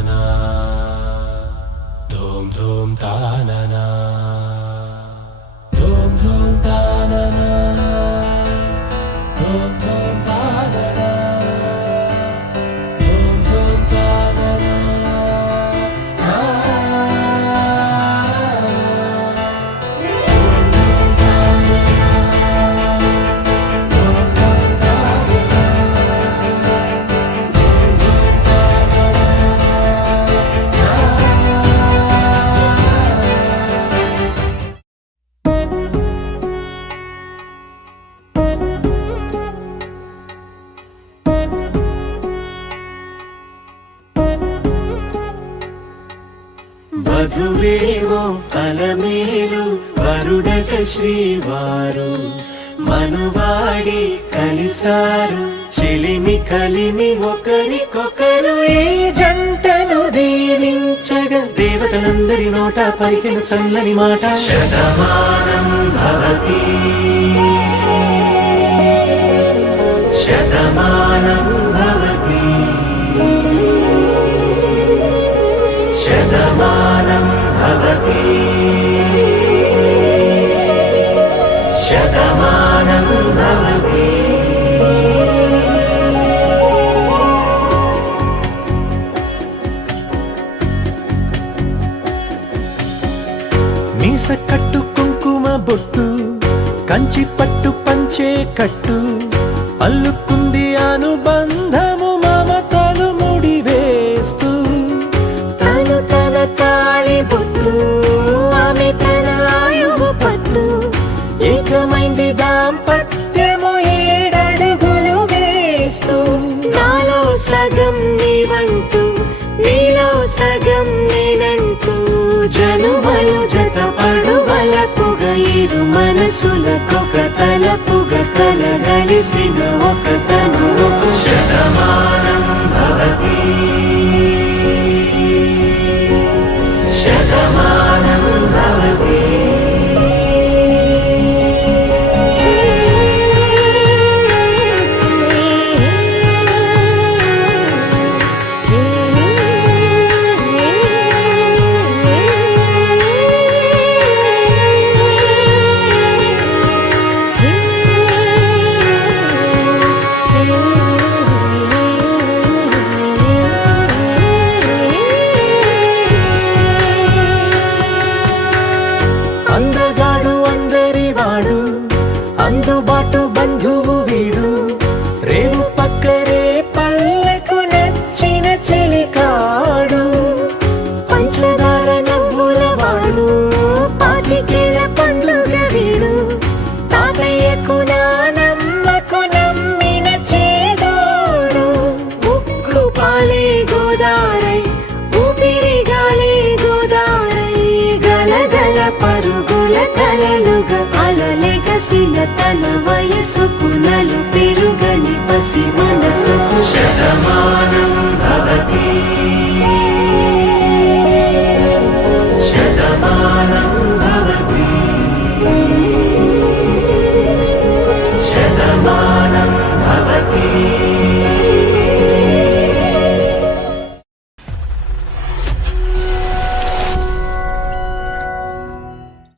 తాననా ధూమ్ ధూమ్ తాననా ధూమ్ ధూమ్ తాననా ధూమ్ ధూమ్ తాననా ధూమ్ ధూమ్ తాననా వధువేవో అలమేలు వరుడట శ్రీవారు మనువాడి కలిసారు చెలిమి కలిమి ఒకరికొకరు ఈ జంటను దీవించగా దేవతలందరి నోట పలికిన చల్లని మాట శతమానం భవతి శతమానం భవతి శతమానం భవతి శతమానం భవతి మీస కట్టు కుంకుమ బొట్టు కంచి పట్టు పంచే కట్టు అల్లుకుంది అనుబంధము మమతలు ముడివేస్తూ తను తన తాళి బొట్టు ఆమె తన ఆయువు పట్టు ఏకమైంది దాంపత్యము 7 అడుగులు వేస్తూ నాలో సగం నీవంటూ నీలో సగం నేనంటూ జనుమలు జతపడువలపుగ ఇరు మనసులకొక తలపుగ కలగలిసిన ఒక తను శతమానం భవతి శతమానం భవతి అందగాడు అందరివాడు అందుబాటు బంధువు వీడు రేవు పక్కరే పల్లెకు నచ్చిన చెలికాడు పంచదార నవ్వుల వాడు పాతికేల పండుగ వీడు తాతయ్యకు నానమ్మకు నమ్మిన చేదోడు ఉక్కు పాలే గోదారై ఊపిరి గాలే గోదారై గలగల పరుగుల కలలుగా అలలెగసిన తన వయసుకు నలు పెరుగని పసి మనసుకు శతమానం భవతి